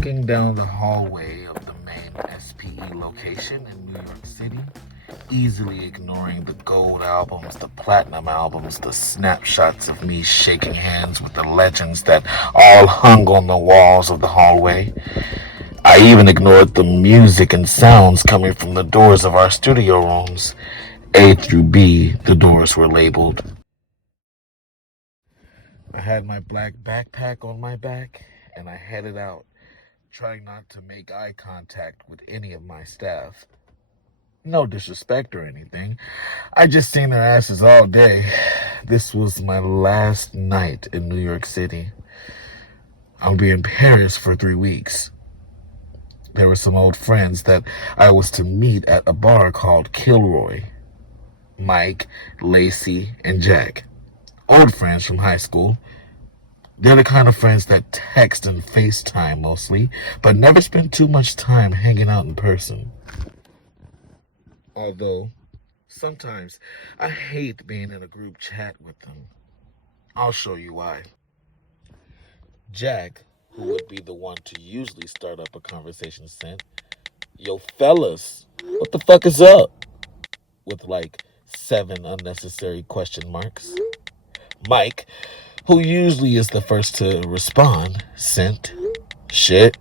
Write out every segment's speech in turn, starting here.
walking down the hallway of the main SPE location in New York City, easily ignoring the gold albums, the platinum albums, the snapshots of me shaking hands with the legends that all hung on the walls of the hallway. I even ignored the music and sounds coming from the doors of our studio rooms. A through B, the doors were labeled. I had my black backpack on my back, and I headed out, trying not to make eye contact with any of my staff. No disrespect or anything. I just seen their asses all day. This was my last night in New York City. I'll be in Paris for 3 weeks. There were some old friends that I was to meet at a bar called Kilroy. Mike, Lacey, and Jack. Old friends from high school. They're the kind of friends that text and FaceTime mostly, but never spend too much time hanging out in person. Although, sometimes I hate being in a group chat with them. I'll show you why. Jack, who would be the one to usually start up a conversation, sent, "Yo, fellas, what the fuck is up?" With like 7 unnecessary question marks. Mike, who usually is the first to respond, sent, "Shit,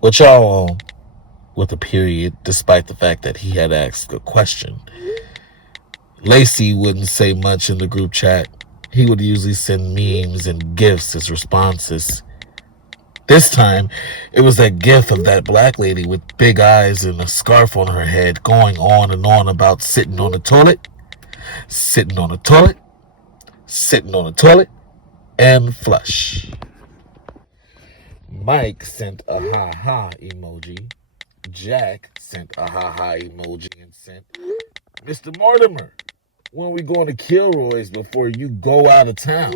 what y'all on?" With a period, despite the fact that he had asked a question. Lacey wouldn't say much in the group chat. He would usually send memes and GIFs as responses. This time, it was that GIF of that black lady with big eyes and a scarf on her head going on and on about sitting on the toilet, sitting on the toilet, sitting on the toilet, and flush. Mike sent a ha-ha emoji. Jack sent a ha-ha emoji and sent, "Mr. Mortimer, when are we going to Kilroy's before you go out of town?"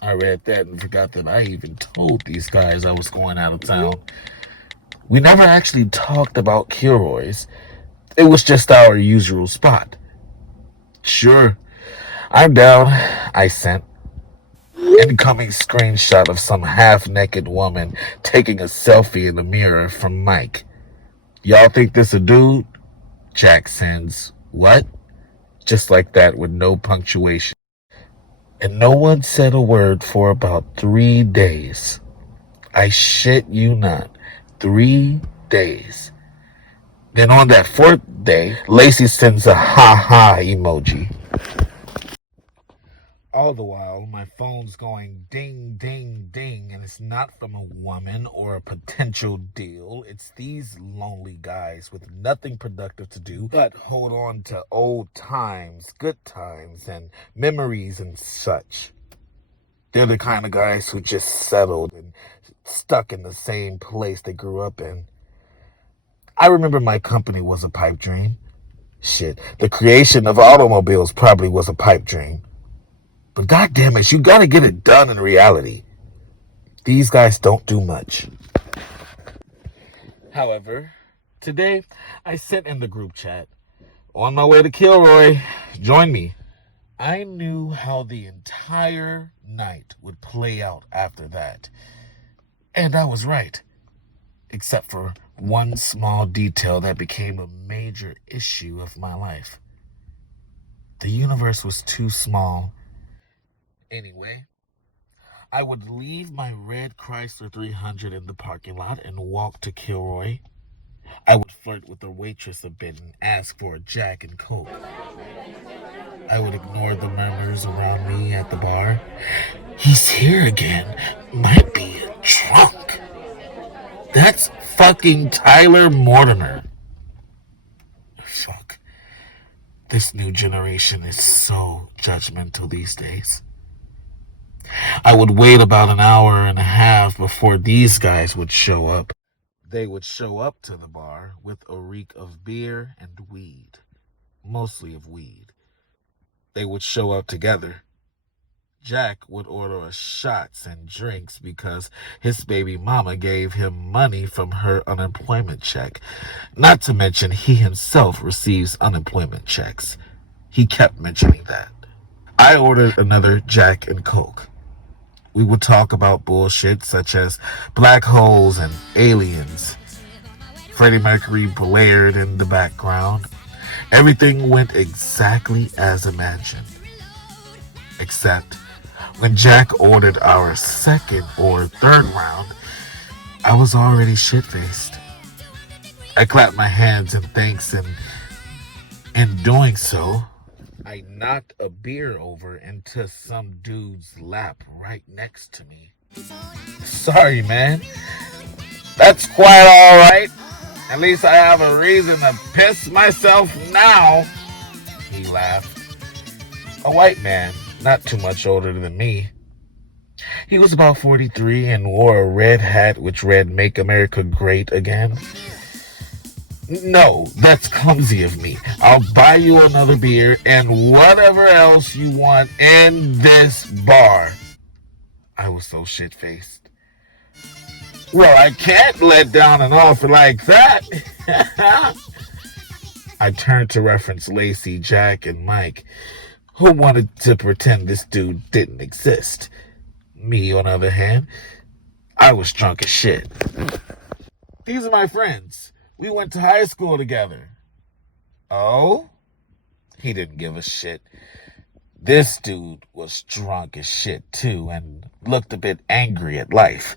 I read that and forgot that I even told these guys I was going out of town. We never actually talked about Kilroy's. It was just our usual spot. "Sure, I'm down," I sent. Incoming screenshot of some half-naked woman taking a selfie in the mirror from Mike. "Y'all think this a dude?" Jack sends, "What?" Just like that with no punctuation. And no one said a word for about 3 days. I shit you not. 3 days. Then on that 4th day, Lacey sends a ha-ha emoji. All the while, my phone's going ding, ding, ding, and it's not from a woman or a potential deal. It's these lonely guys with nothing productive to do but hold on to old times, good times, and memories and such. They're the kind of guys who just settled and stuck in the same place they grew up in. I remember my company was a pipe dream. Shit, the creation of automobiles probably was a pipe dream. But goddammit, you gotta get it done in reality. These guys don't do much. However, today I sent in the group chat, "On my way to Kilroy, join me." I knew how the entire night would play out after that. And I was right. Except for one small detail that became a major issue of my life. The universe was too small. Anyway, I would leave my red Chrysler 300 in the parking lot and walk to Kilroy. I would flirt with the waitress a bit and ask for a Jack and Coke. I would ignore the murmurs around me at the bar. "He's here again. Might be a drunk. That's fucking Tyler Mortimer." Fuck. This new generation is so judgmental these days. I would wait about an hour and a half before these guys would show up. They would show up to the bar with a reek of beer and weed. Mostly of weed. They would show up together. Jack would order us shots and drinks because his baby mama gave him money from her unemployment check. Not to mention he himself receives unemployment checks. He kept mentioning that. I ordered another Jack and Coke. We would talk about bullshit such as black holes and aliens. Freddie Mercury blared in the background. Everything went exactly as imagined. Except when Jack ordered our second or third round, I was already shit-faced. I clapped my hands in thanks, and in doing so, I knocked a beer over into some dude's lap right next to me. Sorry, man. That's quite alright. At least I have a reason to piss myself now. He laughed. A white man, not too much older than me. He was about 43 and wore a red hat which read "Make America Great Again." No, that's clumsy of me. I'll buy you another beer and whatever else you want in this bar. I was so shit-faced. Well, I can't let down an offer like that. I turned to reference Lacey, Jack, and Mike, who wanted to pretend this dude didn't exist. Me, on the other hand, I was drunk as shit. These are my friends. We went to high school together. Oh? He didn't give a shit. This dude was drunk as shit too and looked a bit angry at life.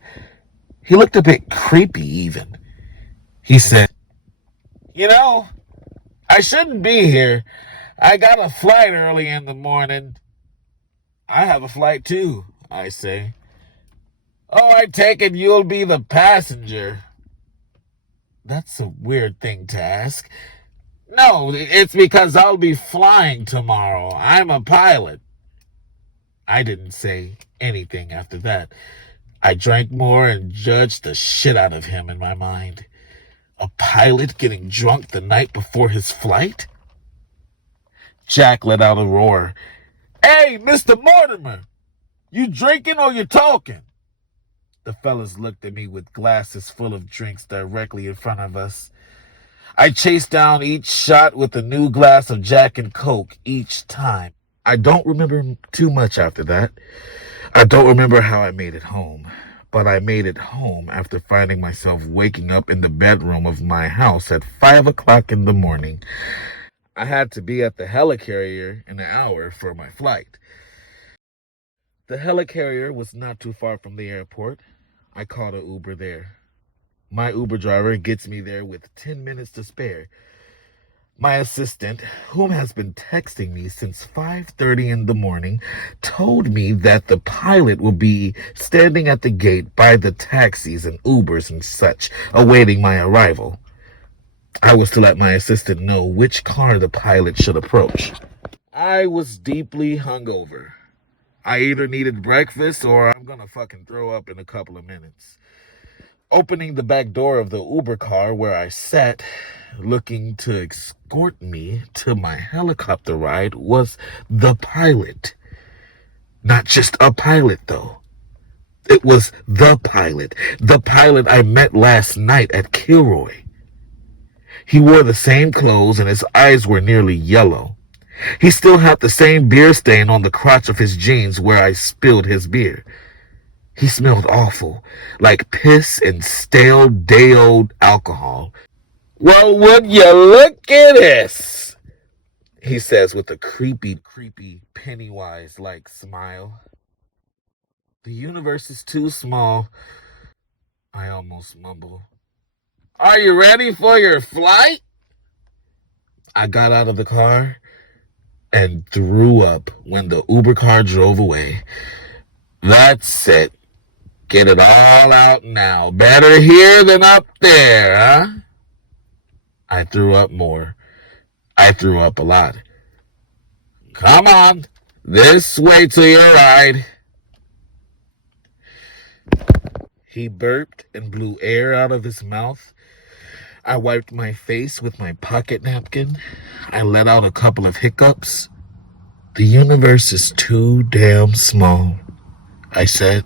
He looked a bit creepy even. He said, "You know, I shouldn't be here. I got a flight early in the morning." "I have a flight too," I say. "Oh, I take it you'll be the passenger." That's a weird thing to ask. "No, it's because I'll be flying tomorrow. I'm a pilot." I didn't say anything after that. I drank more and judged the shit out of him in my mind. A pilot getting drunk the night before his flight? Jack let out a roar. "Hey, Mr. Mortimer! You drinking or you talking?" The fellas looked at me with glasses full of drinks directly in front of us. I chased down each shot with a new glass of Jack and Coke each time. I don't remember too much after that. I don't remember how I made it home, but I made it home after finding myself waking up in the bedroom of my house at 5 o'clock in the morning. I had to be at the helicarrier in an hour for my flight. The helicarrier was not too far from the airport. I called an Uber there. My Uber driver gets me there with 10 minutes to spare. My assistant, whom has been texting me since 5:30 in the morning, told me that the pilot will be standing at the gate by the taxis and Ubers and such, awaiting my arrival. I was to let my assistant know which car the pilot should approach. I was deeply hungover. I either needed breakfast or I'm gonna fucking throw up in a couple of minutes. Opening the back door of the Uber car where I sat, looking to escort me to my helicopter ride, was the pilot. Not just a pilot, though. It was the pilot I met last night at Kilroy. He wore the same clothes and his eyes were nearly yellow. He still had the same beer stain on the crotch of his jeans where I spilled his beer. He smelled awful, like piss and stale day-old alcohol. "Well, would you look at this?" he says with a creepy Pennywise-like smile. "The universe is too small," I almost mumble. "Are you ready for your flight?" I got out of the car and threw up when the Uber car drove away. That's it. Get it all out now. Better here than up there, huh? I threw up more. I threw up a lot. "Come on, this way to your ride." He burped and blew air out of his mouth. I wiped my face with my pocket napkin. I let out a couple of hiccups. "The universe is too damn small," I said.